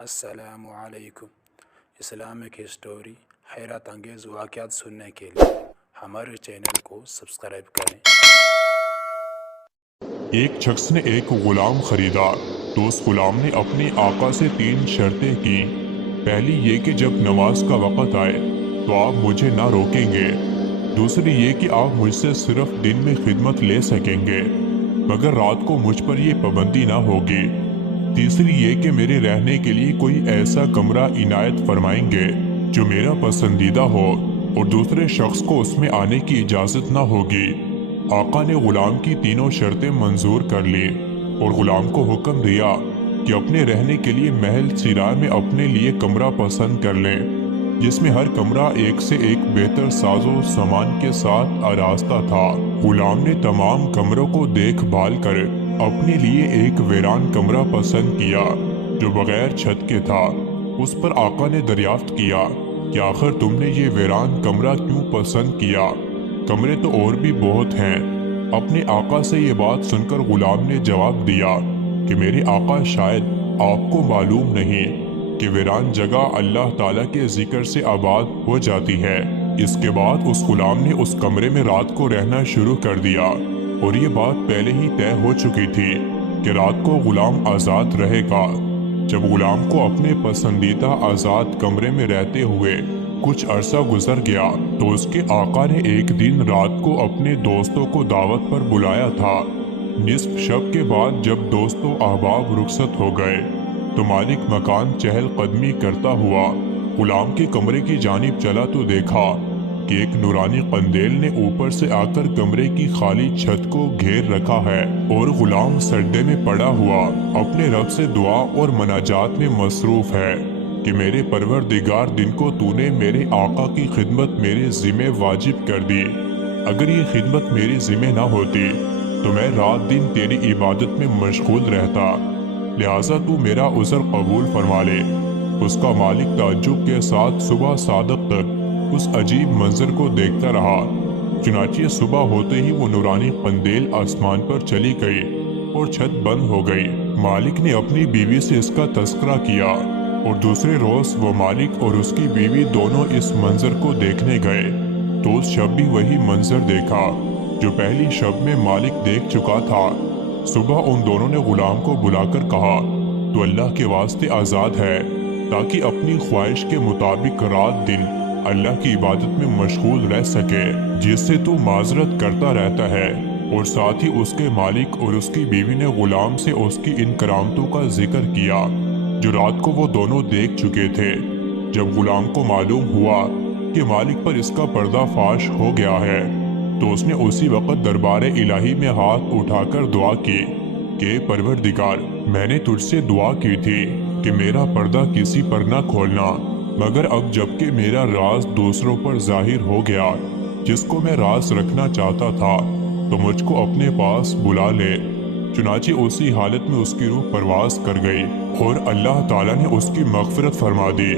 السلام علیکم۔ Islamic history حیرت انگیز واقعات سننے کے لیے ہمارے چینل کو سبسکرائب کریں۔ ایک شخص نے ایک غلام خریدا تو اس غلام نے اپنے آقا سے 3 شرطیں کی۔ پہلی یہ کہ جب نماز کا وقت آئے تو آپ مجھے نہ روکیں گے۔ دوسری یہ کہ آپ مجھ سے صرف دن میں خدمت لے سکیں گے مگر رات کو مجھ پر یہ پابندی نہ ہوگی۔ تیسری یہ کہ میرے رہنے کے لیے کوئی ایسا کمرہ عنایت فرمائیں گے جو میرا پسندیدہ ہو اور دوسرے شخص کو اس میں آنے کی اجازت نہ ہوگی۔ آقا نے غلام کی تینوں شرطیں منظور کر لی اور غلام کو حکم دیا کہ اپنے رہنے کے لیے محل سرا میں اپنے لیے کمرہ پسند کر لیں جس میں ہر کمرہ ایک سے ایک بہتر ساز و سامان کے ساتھ آراستہ تھا۔ غلام نے تمام کمروں کو دیکھ بھال کر اپنے لیے ایک ویران کمرہ پسند کیا جو بغیر چھت کے تھا۔ اس پر آقا نے دریافت کیا کہ آخر تم نے یہ ویران کمرہ کیوں پسند کیا؟ کمرے تو اور بھی بہت ہیں۔ اپنے آقا سے یہ بات سن کر غلام نے جواب دیا کہ میرے آقا شاید آپ کو معلوم نہیں کہ ویران جگہ اللہ تعالیٰ کے ذکر سے آباد ہو جاتی ہے۔ اس کے بعد اس غلام نے اس کمرے میں رات کو رہنا شروع کر دیا اور یہ بات پہلے ہی طے ہو چکی تھی کہ رات کو غلام آزاد رہے گا۔ جب غلام کو اپنے پسندیدہ آزاد کمرے میں رہتے ہوئے کچھ عرصہ گزر گیا تو اس کے آقا نے ایک دن رات کو اپنے دوستوں کو دعوت پر بلایا تھا۔ نصف شب کے بعد جب دوست و احباب رخصت ہو گئے تو مالک مکان چہل قدمی کرتا ہوا غلام کے کمرے کی جانب چلا تو دیکھا کہ ایک نورانی قندیل نے اوپر سے آ کر کمرے کی خالی چھت کو گھیر رکھا ہے اور غلام سجدے میں پڑا ہوا اپنے رب سے دعا اور مناجات میں مصروف ہے کہ میرے پروردگار دن کو تو نے میرے آقا کی خدمت میرے ذمہ واجب کر دی۔ اگر یہ خدمت میرے ذمہ نہ ہوتی تو میں رات دن تیری عبادت میں مشغول رہتا، لہٰذا تو میرا عذر قبول فرما لے۔ اس کا مالک تعجب کے ساتھ صبح صادق تک اس عجیب منظر کو دیکھتا رہا۔ چنانچہ صبح ہوتے ہی وہ نورانی قندیل آسمان پر چلی گئی اور چھت بند ہو گئی۔ مالک نے اپنی بیوی سے اس کا تذکرہ کیا اور دوسرے روز وہ مالک اور اس کی بیوی دونوں اس منظر کو دیکھنے گئے تو اس شب بھی وہی منظر دیکھا جو پہلی شب میں مالک دیکھ چکا تھا۔ صبح ان دونوں نے غلام کو بلا کر کہا تو اللہ کے واسطے آزاد ہے تاکہ اپنی خواہش کے مطابق رات دن اللہ کی عبادت میں مشغول رہ سکے جس سے تو معذرت کرتا رہتا ہے۔ اور ساتھ ہی اس کے مالک اور اس کی بیوی نے غلام سے اس کی ان کرامتوں کا ذکر کیا جو رات کو وہ دونوں دیکھ چکے تھے۔ جب غلام کو معلوم ہوا کہ مالک پر اس کا پردہ فاش ہو گیا ہے تو اس نے اسی وقت دربار الہی میں ہاتھ اٹھا کر دعا کی کہ پروردگار، میں نے تجھ سے دعا کی تھی کہ میرا پردہ کسی پر نہ کھولنا، مگر اب جبکہ میرا راز دوسروں پر ظاہر ہو گیا جس کو میں راز رکھنا چاہتا تھا تو مجھ کو اپنے پاس بلا لے۔ چنانچہ اسی حالت میں اس کی روح پرواز کر گئی اور اللہ تعالیٰ نے اس کی مغفرت فرما دی۔